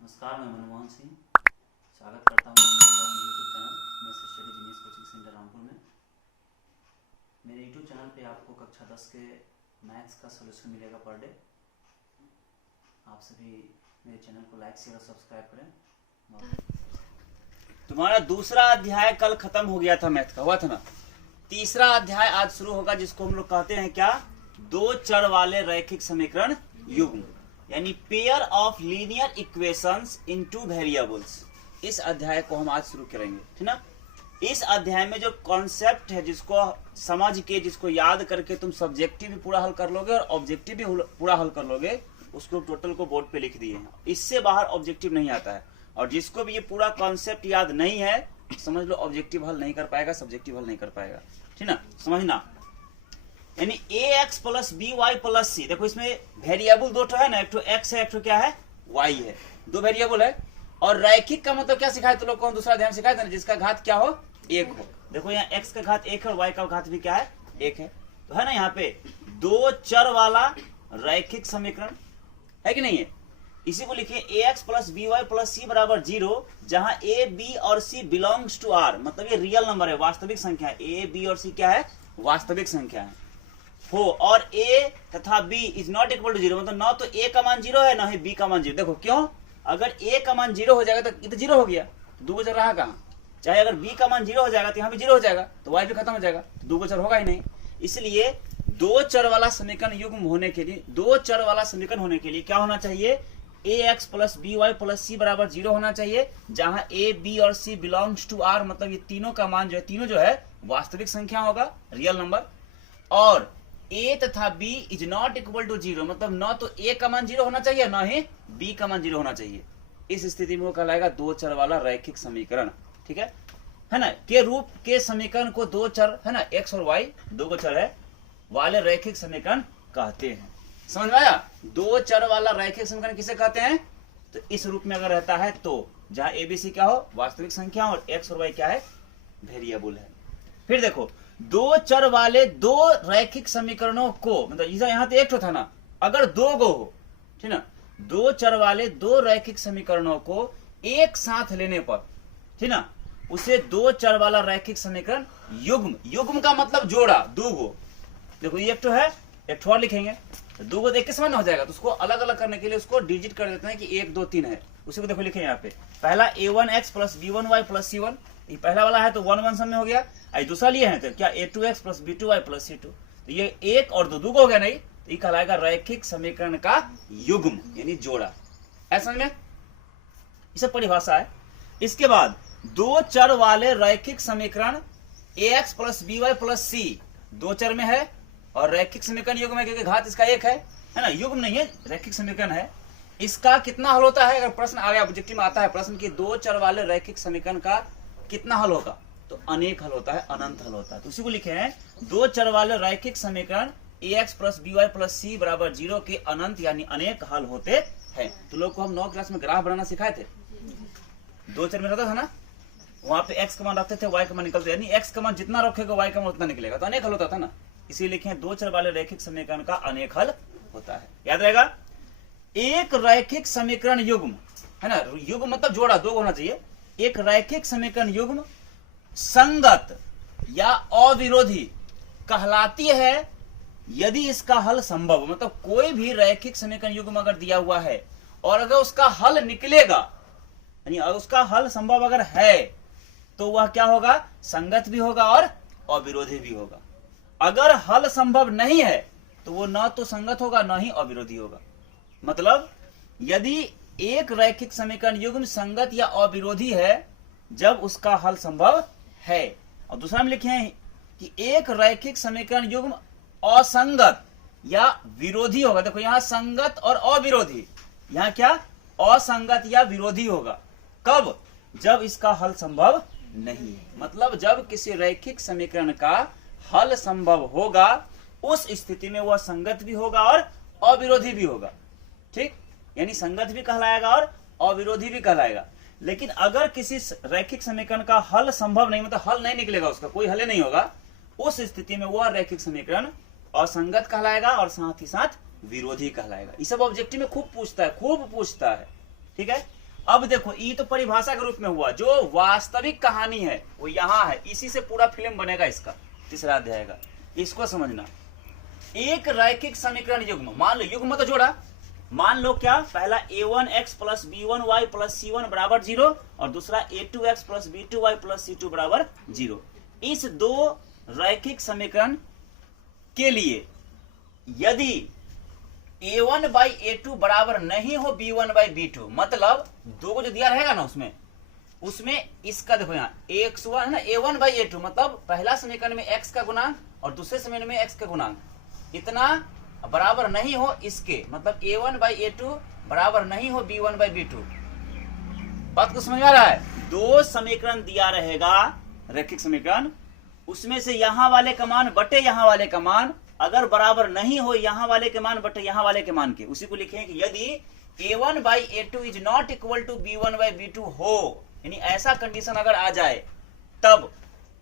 नमस्कार, मैं मनमोहन सिंह स्वागत करता हूँ अपने YouTube channel maths study genius coaching centre Rampur में। मेरे यूट्यूब चैनल पे आपको कक्षा 10 के मैथ्स का सॉल्यूशन मिलेगा पर डे। आप सभी मेरे चैनल को लाइक शेयर और सब्सक्राइब करें। तुम्हारा दूसरा अध्याय कल खत्म हो गया था, मैथ का हुआ था ना। तीसरा अध्याय आज शुरू होगा, जिसको हम लोग कहते हैं क्या, दो चर वाले रैखिक समीकरण युग्म, यानी pair of linear equations in two variables. इस अध्याय को हम आज शुरू करेंगे, ठीक ना। इस अध्याय में जो कॉन्सेप्ट है, जिसको समझ के, जिसको याद करके तुम सब्जेक्टिव भी पूरा हल कर लोगे और ऑब्जेक्टिव भी पूरा हल कर लोगे, उसको टोटल को बोर्ड पे लिख दिए हैं। इससे बाहर ऑब्जेक्टिव नहीं आता है। और जिसको भी ये पूरा कॉन्सेप्ट याद नहीं है, समझ लो ऑब्जेक्टिव हल नहीं कर पाएगा, सब्जेक्टिव हल नहीं कर पाएगा, ठीक ना। समझना, यानी ax plus B Y plus C. देखो इसमें वेरिएबल दो है ना, एक तो x है, एक तो क्या है, y है, दो वेरिएबल है। और रैखिक का मतलब क्या सिखाया तो लोग को दूसरा अध्याय में सिखाया था ना, जिसका घात क्या हो, एक हो। देखो यहाँ x का घात एक है और y का घात भी क्या है, एक है। तो है ना, यहाँ पे दो चर वाला रैखिक समीकरण है कि नहीं है। इसी को लिखिए ax plus B Y plus C बराबर 0, जहां a b और c बिलोंग्स टू r, मतलब ये रियल नंबर है, वास्तविक संख्या है। a b और c क्या है, वास्तविक संख्या है हो। और a तथा b is not equal to 0, मतलब ना तो a का मान 0 है ना ही b का मान 0। देखो क्यों, अगर a का मान 0 हो जाएगा तो ये तो 0 हो गया, तो दो गोचर रहा कहाँ। चाहे अगर b का मान 0 हो जाएगा तो यहाँ भी 0 हो जाएगा, तो y भी खत्म हो जाएगा, तो दो गोचर होगा ही नहीं। इसलिए दो चर वाला समीकरण युग्म होने के लिए, दो चर वाला समीकरण होने के लिए क्या होना चाहिए, ax plus B Y plus C बराबर 0 होना चाहिए, जहां a b और c बिलोंग्स टू r, मतलब ये तीनों का मान जो है, तीनों जो है वास्तविक संख्या होगा, रियल नंबर। और a तथा b is not equal to 0, मतलब न तो a का मान 0 होना चाहिए ना ही b का मान 0 होना चाहिए। इस स्थिति में वो कहलाएगा दो चर वाला रैखिक समीकरण, ठीक है ना। के रूप के समीकरण को दो चर है ना, x और y दो को चर है वाले रैखिक समीकरण कहते हैं। समझ में आया, दो चर वाला रैखिक समीकरण किसे कहते हैं, तो इस रूप में अगर रहता है तो, जहां a b c क्या हो, वास्तविक संख्या, और x और y क्या है, वेरिएबल है। फिर देखो, दो चर वाले दो रैखिक समीकरणों को, मतलब यहाँ तो एक तो था ना, अगर दो गो हो, ठीक ना, दो चर वाले दो रैखिक समीकरणों को एक साथ लेने पर, ठीक ना, उसे दो चर वाला रैखिक समीकरण युग्म, युग्म का मतलब जोड़ा, दो गो। देखो ये एक तो है, एक तो और लिखेंगे, तो दो गो एक के समान हो जाएगा, तो उसको अलग अलग करने के लिए उसको डिजिट कर देते हैं कि 1 2 3 है। उसी को देखो लिखे यहाँ पे, पहला a1x plus b1y plus c1, ये पहला वाला है तो 1 1 सब में हो गया। दूसरा लिए है तो क्या a2x plus b2y plus c2, तो ये एक और दो को हो गया, नहीं तो ये कहलाएगा रैखिक समीकरण का युग्म, यानी जोड़ा। ऐसा में ये सब परिभाषा है। इसके बाद दो चर वाले रैखिक समीकरण ax plus by plus c दो चर में है और रैखिक समीकरण युग्म है, क्योंकि घात इसका एक है ना, युग्म नहीं है, रैखिक समीकरण है। इसका कितना हल होता है, अगर प्रश्न आ गया, ऑब्जेक्टिव में आता है प्रश्न कि दो चर वाले रैखिक समीकरण का कितना हल होगा, तो अनेक हल होता है, अनंत हल होता है। तो उसी को लिखे हैं, दो चर वाले रैखिक समीकरण ax plus by plus c बराबर 0 के अनंत यानी अनेक हल होते हैं। तो लोग को हम 9 क्लास में ग्राफ बनाना सिखाए थे, दो चर में रहता था ना, वहां पे x का मान रखते थे, y का मान निकलते, यानी x का मान जितना रखेगा y का मान उतना निकलेगा, तो अनेक हल होता था ना। इसीलिए लिखे हैं, दो चर वाले रैखिक समीकरण का अनेक हल होता है, याद रहेगा। एक रैखिक समीकरण युग्म है ना, युग्म मतलब जोड़ा, दो होना चाहिए। एक रैखिक समीकरण युग्म संगत या अविरोधी कहलाती है यदि इसका हल संभव, मतलब कोई भी रैखिक समीकरण युग्म अगर दिया हुआ है और अगर उसका हल निकलेगा, यानी उसका हल संभव अगर है, तो वह क्या होगा, संगत भी होगा और अविरोधी भी होगा। अगर हल संभव नहीं है तो वो न तो संगत होगा न ही अविरोधी होगा। मतलब यदि एक रैखिक समीकरण युग्म संगत या अविरोधी है जब उसका हल संभव है। और दूसरा में लिखे हैं कि एक रैखिक समीकरण युग्म असंगत या विरोधी होगा। देखो यहां संगत और अविरोधी, यहां क्या, असंगत या विरोधी होगा। कब, जब इसका हल संभव नहीं है, मतलब जब किसी रैखिक समीकरण का हल संभव होगा, उस स्थिति में वह संगत भी होगा और अविरोधी भी होगा, ठीक, यानी संगत भी कहलाएगा और अविरोधी भी कहलाएगा। लेकिन अगर किसी रैखिक समीकरण का हल संभव नहीं, मतलब हल नहीं निकलेगा, उसका कोई हल नहीं होगा, उस स्थिति में वह रैखिक समीकरण असंगत कहलाएगा और साथ ही साथ विरोधी कहलाएगा। ये सब ऑब्जेक्टिव में खूब पूछता है, ठीक है। अब देखो ये तो परिभाषा के रूप में हुआ, जो वास्तविक कहानी है वो यहाँ है, इसी से पूरा फिल्म बनेगा इसका तीसरा अध्याय का। इसको समझना, एक रैखिक समीकरण युग्म, मान लो युग्म तो जोड़ा, मान लो क्या, पहला a1x plus b1y plus c1 बराबर 0 और दूसरा a2x plus b2y plus c2 बराबर 0। इस दो रैखिक समीकरण के लिए यदि a1 बाई a2 बराबर नहीं हो b1 बाई b2, मतलब दो को जो दिया रहेगा ना उसमें इसका देखो यहाँ x1 है ना, a1 बाई a2 मतलब पहला समीकरण में x का गुणांक और दूसरे समीकरण में x का गुणांक इतना बराबर नहीं हो इसके, मतलब a1 बाई a2 बराबर नहीं हो b1 बाई b2। बात को समझ आ रहा है? दो समीकरण दिया रहेगा रैखिक समीकरण, उसमें से यहां वाले का मान बटे यहां वाले का मान अगर बराबर नहीं हो यहां वाले के मान बटे यहां वाले के मान के, उसी को लिखेंगे कि यदि a1 by a2 is not equal to b1 by b2 हो, यानी ऐसा कंडीशन अगर आ जाए, तब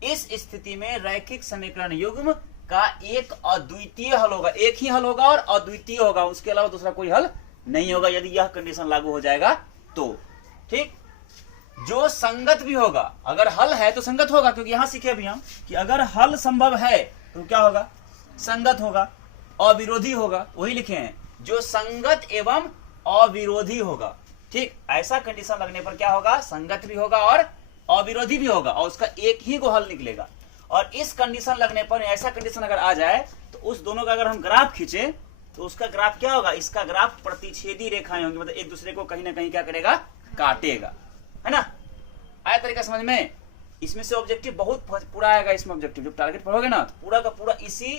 इस स्थिति में रैखिक समीकरण युग्म का एक अद्वितीय हल होगा, एक ही हल होगा और अद्वितीय होगा, उसके अलावा दूसरा कोई हल नहीं होगा यदि यह कंडीशन लागू हो जाएगा तो। ठीक, जो संगत भी होगा, अगर हल है तो संगत होगा, क्योंकि यहां सीखे अभी हम कि अगर हल संभव है तो क्या होगा, संगत होगा, अविरोधी होगा, वही लिखे हैं, जो संगत एवं अविरोधी होगा। ठीक, ऐसा कंडीशन लगने पर क्या होगा, संगत भी होगा और अविरोधी भी होगा और उसका एक ही को हल निकलेगा। और इस कंडीशन लगने पर, ऐसा कंडीशन अगर आ जाए तो उस दोनों का अगर हम ग्राफ खींचे तो उसका ग्राफ क्या होगा, इसका ग्राफ प्रतिच्छेदी रेखाएं होंगी, मतलब एक दूसरे को कहीं ना कहीं क्या करेगा, काटेगा, है ना। आया तरीका समझ में? इसमें से ऑब्जेक्टिव बहुत पूरा आएगा, इसमें ऑब्जेक्टिव जब टारगेट पढ़ोगे ना तो पूरा का पूरा इसी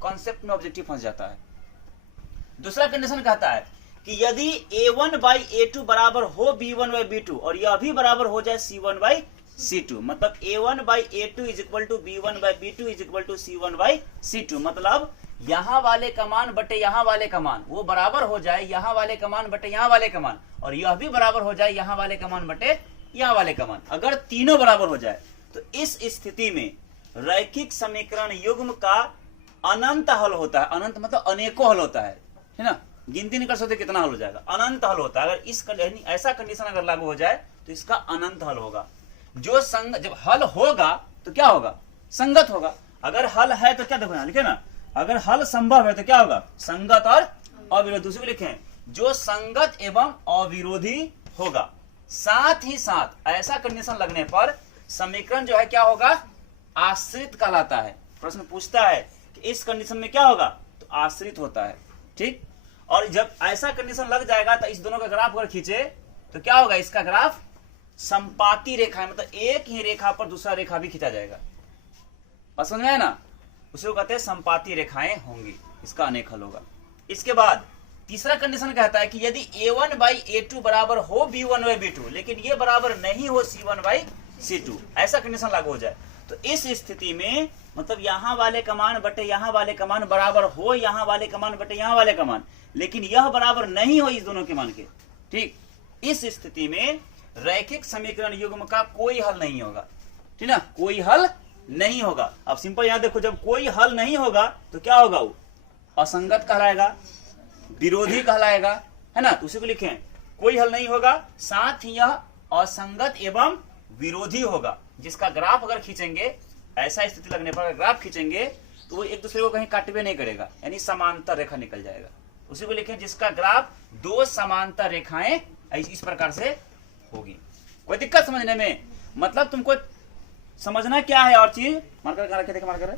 कॉन्सेप्ट में ऑब्जेक्टिव फंस जाता है। दूसरा कंडीशन कहता है कि यदि a1 बाई a2 बराबर हो b1 बाई b2 और यह भी बराबर हो जाए c1 बाई c2, मतलब a1 by a2 is equal to b1 by b2 is equal to c1 by c2, मतलब यहाँ वाले का मान बटे यहाँ वाले का मान वो बराबर हो जाए यहाँ वाले का मान बटे यहाँ वाले का मान, और यह भी बराबर हो जाए यहाँ वाले का मान बटे यहाँ वाले का मान। अगर तीनों बराबर हो जाए तो इस स्थिति में रैखिक समीकरण युग्म का अनंत हल होता है। अनंत मतलब अनेकों हल होता है ना, गिनती नहीं कर सकते कितना हल हो जाएगा, अनंत हल होता है। अगर इस ऐसा कंडीशन अगर लागू हो जाए तो इसका अनंत हल होगा। जो जब हल होगा तो क्या होगा, संगत होगा। अगर हल है तो क्या देखो यहाँ लिखे ना, अगर हल संभव है तो क्या होगा, संगत और अविरोधी। दूसरे को लिखे, जो संगत एवं अविरोधी होगा। साथ ही साथ ऐसा कंडीशन लगने पर समीकरण जो है क्या होगा, आश्रित कहलाता है। प्रश्न पूछता है कि इस कंडीशन में क्या होगा, तो आश्रित होता है। ठीक, और जब ऐसा कंडीशन लग जाएगा तो इस दोनों का ग्राफ अगर खींचे तो क्या होगा, इसका ग्राफ संपाती रेखा है, मतलब एक ही रेखा पर दूसरा रेखा भी खींचा जाएगा। समझ में आया ना, उसे को कहते हैं संपाती रेखाएं होंगी, इसका अनेक हल होगा। इसके बाद तीसरा कंडीशन कहता है कि यदि a1 बाई a2 बराबर हो b1 बाई b2 लेकिन ये बराबर नहीं हो c1 बाई c2, ऐसा कंडीशन लागू हो जाए तो इस स्थिति में मतलब यहाँ वाले का मान बटे यहाँ वाले का मान बराबर हो यहाँ वाले का मान बटे यहाँ वाले का मान, लेकिन यह बराबर नहीं हो इस दोनों के मान के। ठीक, इस स्थिति में रैखिक समीकरण युग्म का कोई हल नहीं होगा। ठीक ना, कोई हल नहीं होगा। अब सिंपल यहाँ देखो, जब कोई हल नहीं होगा तो क्या होगा, वो असंगत कहलाएगा, विरोधी कहलाएगा, है ना। तो उसी को लिखें, कोई हल नहीं होगा, साथ ही यह असंगत एवं विरोधी होगा, जिसका ग्राफ अगर खींचेंगे, ऐसा स्थिति लगने पर ग्राफ खींचेंगे तो वो एक दूसरे को कहीं काटवे नहीं करेगा, यानी समांतर रेखा निकल जाएगा। उसी को लिखें, जिसका ग्राफ दो समांतर रेखाएं इस प्रकार से होगी। कोई दिक्कत समझने में? मतलब तुमको समझना क्या है और चीज, मार्कर कहां रखे, देखो मार्कर है,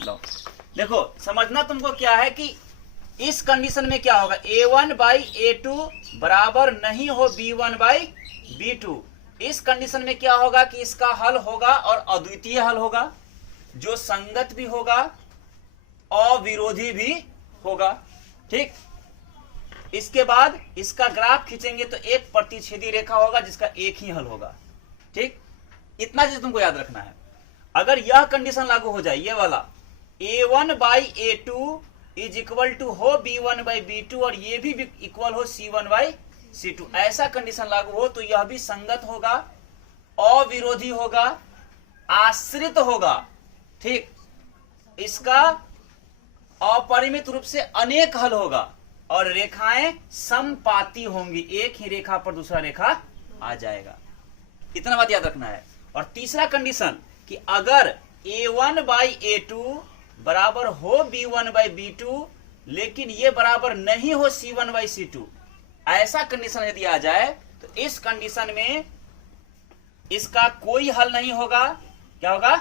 लो देखो, समझना तुमको क्या है कि इस कंडीशन में क्या होगा, a1 बाई a2 बराबर नहीं हो b1 बाई b2। इस कंडीशन में क्या होगा कि इसका हल होगा और अद्वितीय हल होगा, जो संगत भी होगा, अविरोधी भी होगा। ठीक, इसके बाद इसका ग्राफ खींचेंगे तो एक प्रतिच्छेदी रेखा होगा जिसका एक ही हल होगा। ठीक, इतना चीज तुमको याद रखना है। अगर यह कंडीशन लागू हो जाए, ये वाला a1 by a2 is equal to हो b1 बाई b2 और ये भी इक्वल हो c1 बाई c2, ऐसा कंडीशन लागू हो तो यह भी संगत होगा, अविरोधी होगा, आश्रित होगा। ठीक, इसका अपरिमित रूप से अनेक हल होगा, और रेखाएं समपाती होंगी, एक ही रेखा पर दूसरा रेखा आ जाएगा। इतना बात याद रखना है। और तीसरा कंडीशन कि अगर a1/a2 बराबर हो b1/b2 लेकिन ये बराबर नहीं हो c1/c2, ऐसा कंडीशन यदि आ जाए तो इस कंडीशन में इसका कोई हल नहीं होगा। क्या होगा?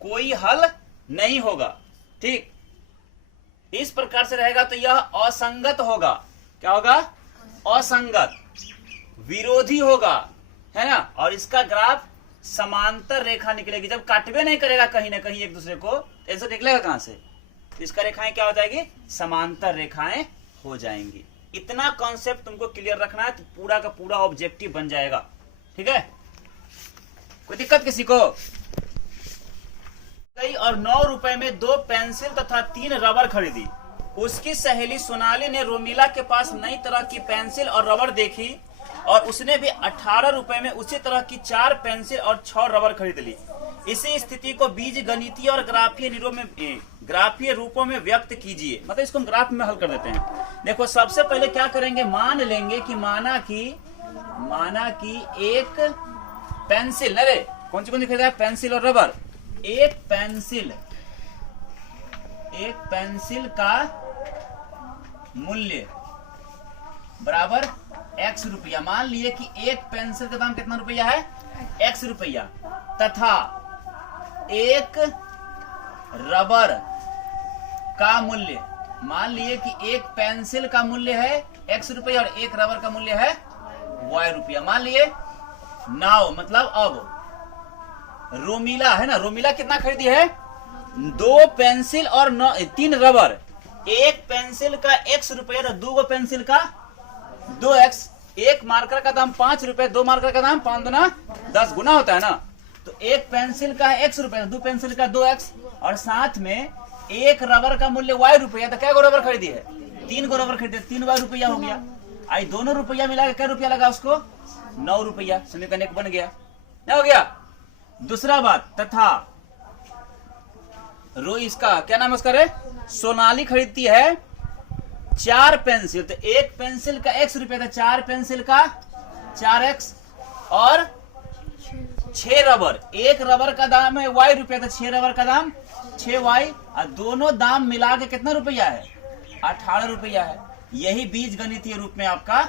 कोई हल नहीं होगा। ठीक, इस प्रकार से रहेगा तो यह असंगत होगा। क्या होगा? असंगत, विरोधी होगा, है ना। और इसका ग्राफ समांतर रेखा निकलेगी। जब काटवे नहीं करेगा कहीं ना कहीं एक दूसरे को, ऐसे निकलेगा कहां से? तो इसका रेखाएं क्या हो जाएगी? समांतर रेखाएं हो जाएंगी। इतना कॉन्सेप्ट तुमको क्लियर रखना है तो पूरा का पूरा ऑब्जेक्टिव बन जाएगा। ठीक है, कोई दिक्कत किसी को? और 9 रुपए में 2 पेंसिल तथा 3 रबर खरीदी। उसकी सहेली सोनाली ने रोमिला के पास नई तरह की पेंसिल और रबर देखी और उसने भी 18 रुपए में उसी तरह की 4 पेंसिल और 6 रबर खरीद ली। इसी स्थिति को बीज गणितीय और ग्राफीय रूपों में व्यक्त कीजिए। मतलब इसको हम ग्राफ में हल कर देते हैं। देखो, सबसे पहले क्या करेंगे, मान लेंगे कि माना कि एक पेंसिल, अरे कौन सी खरीदा है? पेंसिल और रबर। एक पेंसिल का मूल्य बराबर x रुपया। मान लिए कि एक पेंसिल का दाम कितना रुपया है? x रुपया, तथा एक रबर का मूल्य, मान लिए कि एक पेंसिल का मूल्य है x रुपया और एक रबर का मूल्य है y रुपया। मान लिए। नाउ मतलब अब रोमिला है ना, रोमिला कितना खरीदी है? 2 पेंसिल और 3 रबर। एक पेंसिल का x रुपया तो 2 पेंसिल का 2x। एक मार्कर का दाम 5 रुपए, 2 मार्कर का दाम 5 दूना 10 गुना होता है ना। तो एक पेंसिल का x रुपया, 2 पेंसिल का 2x, और साथ में एक रबर का मूल्य y रुपया। तो क्या रबर खरीदी है? 3 रबर खरीदे, 3y रुपया हो गया। आई दोनों रुपया मिला के क्या रुपया लगा उसको? 9 रुपया। समीकरण एक बन गया, क्या हो गया? दूसरा बात, तथा इसका क्या नाम है उसका? रे सोनाली खरीदती है 4 पेंसिल। तो एक पेंसिल का x रुपया था, 4 पेंसिल का 4x, और 6 रबर। एक रबर का दाम है y रुपया, तो 6 रबर का दाम 6y, और दोनों दाम मिला के कितना रुपया है? 18 रुपया है। यही बीज गणितीय रूप में आपका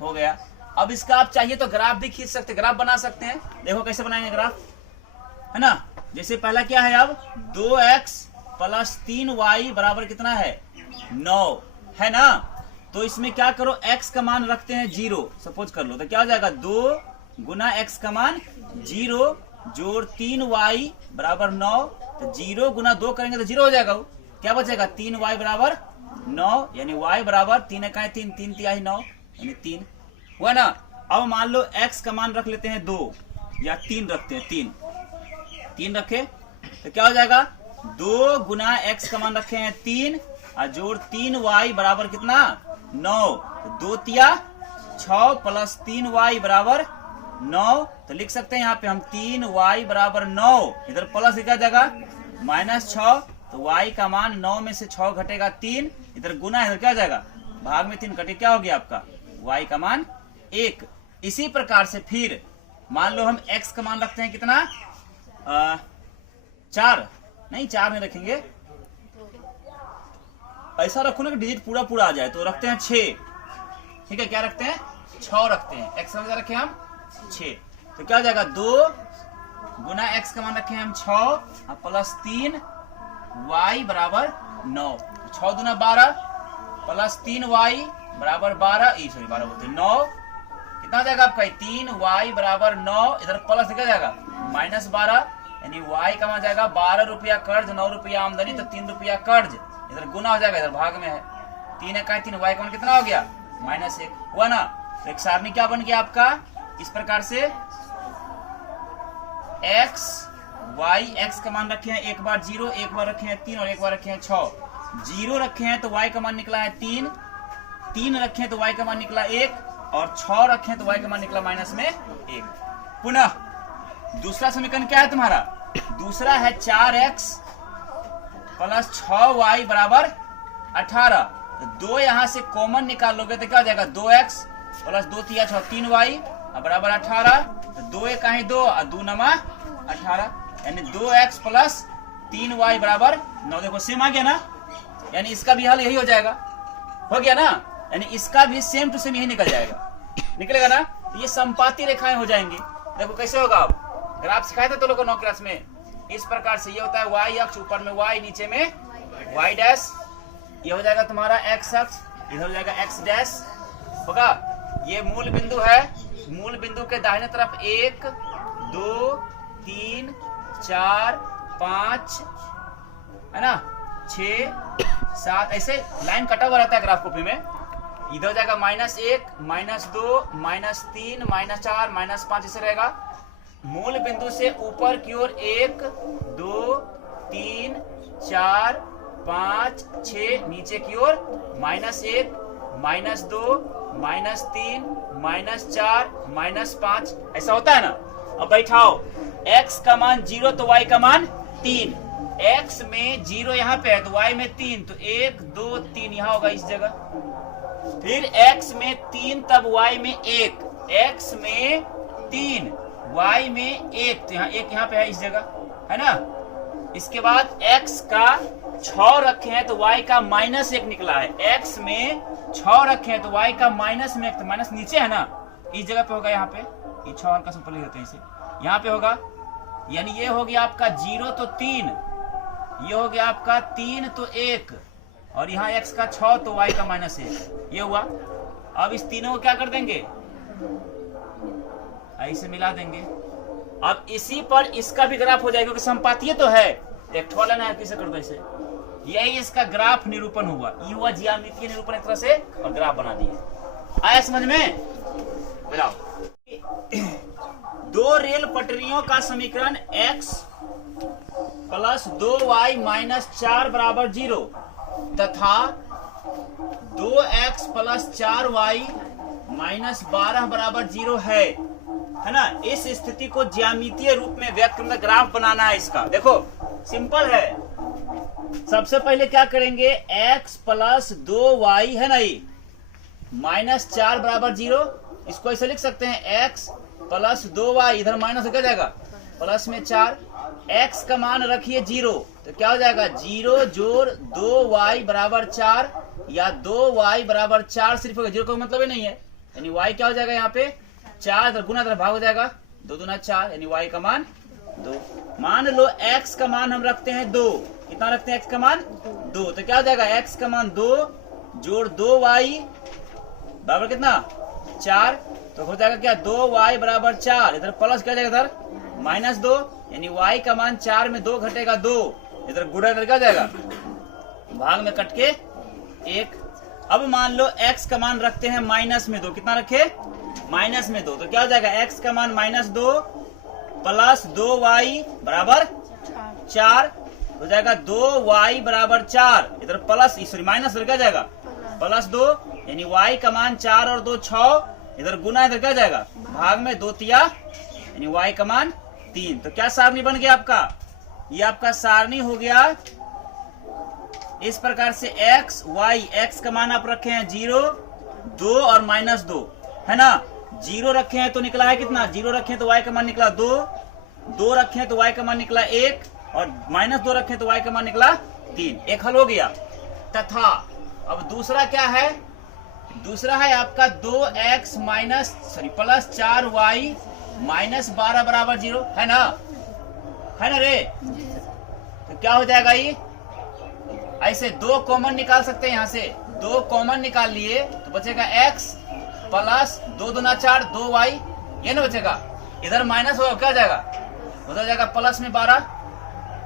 हो गया। अब इसका आप चाहिए तो ग्राफ भी खींच सकते, ग्राफ बना सकते हैं। देखो कैसे बनाएंगे ग्राफ, है ना। जैसे पहला क्या है, अब 2x + 3y बराबर कितना है? 9, है ना। तो इसमें क्या करो, x का मान रखते हैं 0, सपोज कर लो। तो क्या हो जाएगा? 2 गुना x का मान 0 जोड़ 3y बराबर 9। तो 0 गुना 2 करेंगे तो 0 हो जाएगा। क्या बचेगा? 3y बराबर 9, यानी y बराबर 3 इकाई 3, 3 तिहाई 9, यानी 3 हुआ ना। अब मान लो x का मान रख लेते हैं 2 या 3 रखते हैं, 3 रखे तो क्या हो जाएगा? 2 गुना x का मान रखे हैं 3 और जोड़ 3y बराबर कितना? 9। तो 2 तिया 6 + 3y बराबर 9। तो लिख सकते हैं यहाँ पे हम 3y बराबर 9, इधर प्लस लिखा जाएगा -6। तो y का मान 9 में से 6 घटेगा 3, इधर गुना, इधर क्या हो जाएगा? भाग में 3 घटे, क्या हो गया आपका? y का मान 1। इसी प्रकार से फिर मान लो हम x का मान रखते हैं कितना? 4 नहीं, 4 नहीं रखेंगे, ऐसा रखो ना कि डिजिट पूरा पूरा आ जाए। तो रखते हैं 6, ठीक है। क्या रखते हैं? 6 रखते हैं। x का मान रखे हम 6, तो क्या हो जाएगा? 2 गुना x का मान रखे हैं हम 6 + 3y बराबर 9। 6 दूना 12 + 3y बराबर 12, 12 बोलते 9। कितना हो जाएगा आपका? 3y बराबर 9, इधर प्लस लिखा जाएगा -12, यानी y का मान जाएगा 12 रुपया कर्ज, 9 रुपया आमदनी, तो 3 रुपया कर्ज, इधर गुना हो जाएगा, इधर भाग में है 3 इकाई 3, y का मान कितना हो गया? -1 हुआ ना। तो एक सारणी क्या बन गया आपका इस प्रकार से? x का मान रखे हैं एक बार 0, एक बार रखे हैं 3 और एक बार रखे हैं 6। 0 रखे हैं तो y का मान निकला है 3, 3 रखे हैं तो y का मान निकला 1, और 6 रखे हैं तो y का मान निकला -1। पुनः दूसरा समीकरण क्या है तुम्हारा? दूसरा है 4x + 6y बराबर 18। 2 यहाँ से कॉमन निकाल लोगे तो क्या हो जाएगा 2x प्लस 2 3 6 3y बराबर 18। तो 2 1 कहीं 2 और 2 नमा 18, यानी 2x प्लस 3y बराबर 9। देखो सेम आ गया ना, यानी इसका भी हल यही हो जाएगा, हो गया ना, यानी इसका भी सेम टू सेम यही निकल जाएगा, निकलेगा ना। तो ये समपाती रेखाएं हो जाएंगी। देखो कैसे होगा, आप ग्राफ सिखाए थे तो लोगों को 9 क्लास में। इस प्रकार से ये होता है y अक्ष, ऊपर में y, नीचे में y डैश, ये हो जाएगा तुम्हारा x अक्ष, इधर हो जाएगा x डैश होगा। ये मूल बिंदु है, मूल बिंदु के दाहिने तरफ 1 2 3 4 5 है ना, 6 7 ऐसे लाइन कटा हुआ रहता है ग्राफ कॉपी में। इधर हो जाएगा -1 -2 -3 -4 -5 ऐसे रहेगा। मूल बिंदु से ऊपर की ओर 1 2 3 4 5 6, नीचे की ओर -1 -2 -3 -4 -5 ऐसा होता है ना। अब बैठाओ, x का मान 0 तो y का मान 3, x में 0 यहाँ पे है तो y में 3, तो 1 2 3 यहाँ होगा इस जगह। फिर x में 3 तब y में 1, x में 3 y में 1, तो यहाँ 1 यहाँ पे है इस जगह, है ना। इसके बाद x का 6 रखे हैं तो y का -1 निकला है, x में 6 रखे हैं तो y का -1, तो माइनस नीचे है ना, इस जगह पे होगा, यहाँ पे ये 6 हल्का सा ऊपर ले लेते हैं इसे, यहाँ पे होगा। यानी ये हो गया आपका 0 तो 3, ये हो गया आपका 3 तो 1, और यहाँ x का 6 तो y का -1, ये हुआ। अब इस तीनों को क्या कर देंगे, ऐसे मिला देंगे। अब इसी पर इसका भी ग्राफ हो जाएगा, क्योंकि संपातीय तो है, एक ठोला ना कैसे कर दो ऐसे। यही इसका ग्राफ निरूपण हुआ, ये हुआ ज्यामितीय निरूपण एक तरह से, और ग्राफ बना दिए। आया समझ में? बताओ, 2 रेल पटरियों का समीकरण x प्लस 2y माइनस 4 बराबर 0 तथा 2x प्लस 4y माइनस 12 बराबर 0 है ना। इस स्थिति को ज्यामितीय रूप में व्यक्त करना, ग्राफ बनाना है इसका। देखो सिंपल है, सबसे पहले क्या करेंगे, x प्लस 2y है ना, ये माइनस 4 बराबर 0, इसको ऐसे लिख सकते हैं x प्लस 2y, इधर माइनस क्या जाएगा प्लस में 4, x का मान रखिए 0, तो क्या हो जाएगा 0 जोड़ 2y बराबर 4, या 2y बराबर 4 सिर्फ होगा, 0 का मतलब ही नहीं है, यानी y क्या हो जाएगा यहाँ पे 4, इधर गुना इधर भाग हो जाएगा, 2 दूना 4, यानी y का मान 2। मान लो x का मान हम रखते हैं 2, कितना रखते हैं x का मान 2, तो क्या हो जाएगा x का मान 2 जोड़ 2y बराबर कितना 4, तो हो जाएगा क्या 2y बराबर 4, इधर प्लस क्या जाएगा इधर -2, यानी y का मान 4 में 2 घटेगा 2, इधर गुणा इधर क्या जाएगा भाग में कट के 1। अब मान लो x का मान रखते हैं -2, कितना रखे -2, तो क्या हो जाएगा x का मान -2 प्लस 2y बराबर 4, हो जाएगा 2y बराबर 4, इधर प्लस सॉरी माइनस क्या जाएगा +2, यानी y का मान 4 और 2 6, इधर गुना इधर क्या जाएगा भाग में 2 तिया, यानी y का मान 3। तो क्या सारणी बन गया आपका, ये आपका सारणी हो गया इस प्रकार से x y, x का मान आप रखे हैं 0 2 और -2 है ना, 0 रखे हैं तो निकला है कितना, 0 रखे हैं तो y का मान निकला 2, 2 रखे हैं तो y का मान निकला 1, और -2 रखे हैं तो y का मान निकला 3। एक हल हो गया। तथा अब दूसरा क्या है, दूसरा है आपका 2x प्लस 4y माइनस 12 बराबर 0, है ना रे। तो क्या हो जाएगा, ये ऐसे 2 कॉमन निकाल सकते हैं, यहाँ से 2 कॉमन निकाल लिए तो बचेगा x प्लस 2 दूना 4 2y, ये ना बचेगा, इधर माइनस होगा क्या जाएगा, उधर जाएगा प्लस में 12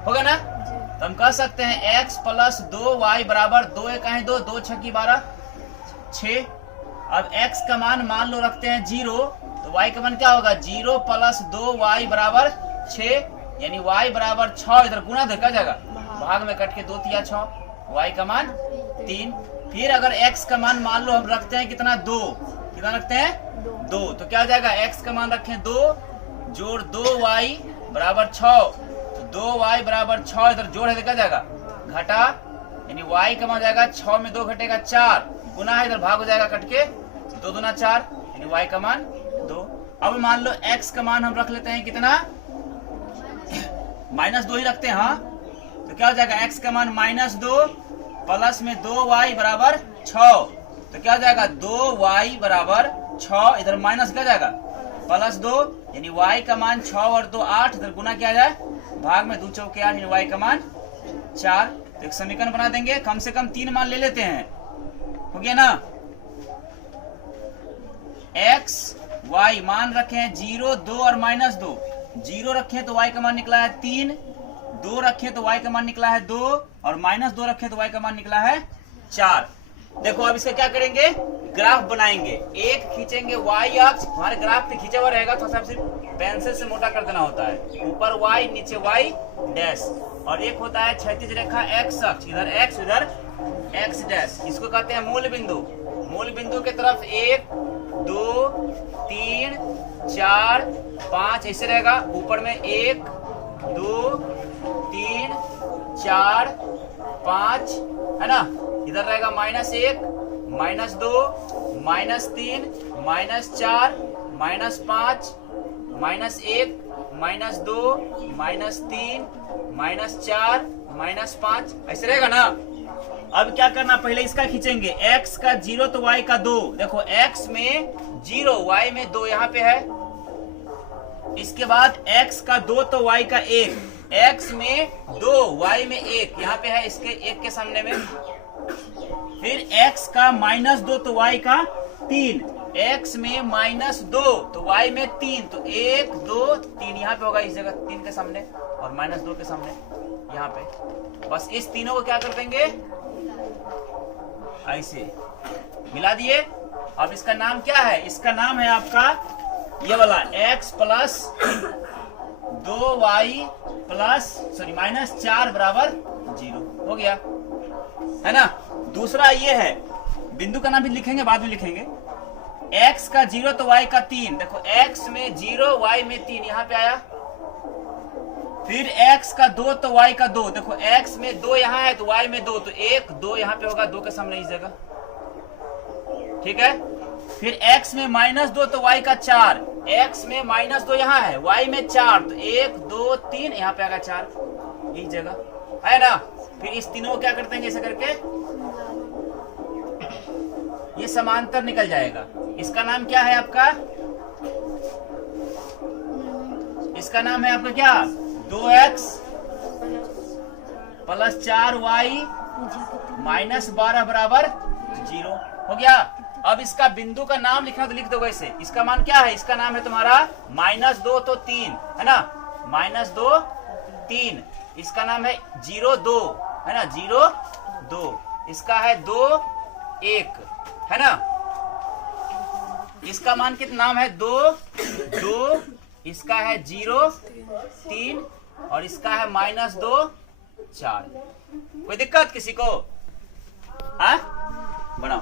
होगा ना। तो हम कह सकते हैं x प्लस 2y बराबर 2 1 2 2 6 की 12 6। अब x का मान लो रखते हैं 0, तो y का मान क्या होगा 0 प्लस 2y बराबर 6, यानी y बराबर 6, इधर गुना इधर क्या जाएगा भाग में कट के 2 तिया 6, y का मान 3। फिर अगर x का मान लो हम रखते हैं कितना 2, कितना रखते हैं 2, तो क्या हो जाएगा x का मान रखें 2 जोड़ 2y बराबर 6, तो 2y बराबर 6, इधर जोड़ है क्या जाएगा घटा, यानी y का मान हो जाएगा 6 में 2 घटेगा 4, गुना है इधर भाग हो जाएगा कट के, 2 दूना 4 यानी y का मान 2। अब मान लो x का मान हम रख लेते हैं कितना, -2 ही रखते हैं। हाँ तो क्या हो जाएगा, x का मान -2 प्लस में 2y बराबर 6, तो क्या हो जाएगा 2y बराबर 6, इधर माइनस क्या जाएगा +2 यानी y का मान 6 और 2 8, इधर गुना किया जाए भाग में 2 चौके 8 यानी y का मान 4। तो एक समीकरण बना देंगे, कम से कम 3 मान ले लेते हैं, हो गया ना। x y मान रखे हैं 0 2 और -2, 0 रखे तो y का मान निकला है 3, 2 रखे तो y का मान निकला है 2 और -2 रखे तो y का मान निकला है 4। देखो अब इसका क्या करेंगे, ग्राफ बनाएंगे, एक खींचेंगे y अक्ष, हमारे ग्राफ पे खींचा हुआ रहेगा तो सब सिर्फ पेंसिल से मोटा कर देना होता है, ऊपर y नीचे y डैश, और एक होता है क्षैतिज रेखा x अक्ष, इधर x इधर x डैश, इसको कहते हैं मूल बिंदु। मूल बिंदु के तरफ 1 2 3 4 5 ऐसे रहेगा, ऊपर में 1 2 3 4 5 है ना, इधर रहेगा -1 -2 -3 -4 -5 -1 -2 -3 -4 -5 ऐसे रहेगा ना। अब क्या करना, पहले इसका खींचेंगे, x का 0 तो y का 2, देखो x में 0 y में 2 यहाँ पे है, इसके बाद x का 2 तो y का 1, x में 2 y में 1 यहाँ पे है, इसके 1 के सामने में, फिर x का -2 तो y का 3, x में -2 तो y में 3, तो 1 2 3 यहाँ पे होगा, इस जगह 3 के सामने और -2 के सामने यहाँ पे, बस इस तीनों को क्या कर देंगे ऐसे मिला दिए। अब इसका नाम क्या है, इसका नाम है आपका ये वाला x प्लस 2y प्लस -4 बराबर 0 हो गया, है ना। दूसरा ये है, बिंदु का नाम भी लिखेंगे बाद में लिखेंगे, x का 0 तो y का 3, देखो x में 0 y में 3 यहाँ पे आया, फिर x का 2 तो y का 2, देखो x में 2 यहाँ है तो y में 2, तो 1 2 यहाँ पे होगा, 2 के सामने इस जगह, ठीक है। फिर x में -2 तो y का 4, x में -2 यहाँ है, y में 4, तो 1 2 3 यहाँ पे आएगा 4 इस जगह, है ना। फिर इस तीनों को क्या करते हैं, ऐसे करके ये समांतर निकल जाएगा। इसका नाम क्या है आपका, इसका नाम है आपका क्या, 2x प्लस 4y -12 बराबर 0 हो गया। अब इसका बिंदु का नाम लिखना तो लिख दो वैसे, इसका मान क्या है, इसका नाम है तुम्हारा -2 तो 3 है ना, -2 3, इसका नाम है 0 2 है ना, 0 2, इसका है 2 1 है ना, इसका मान कितना नाम है 2 2, इसका है 0 3 और इसका है -2 4। कोई दिक्कत किसी को, हाँ बनाओ।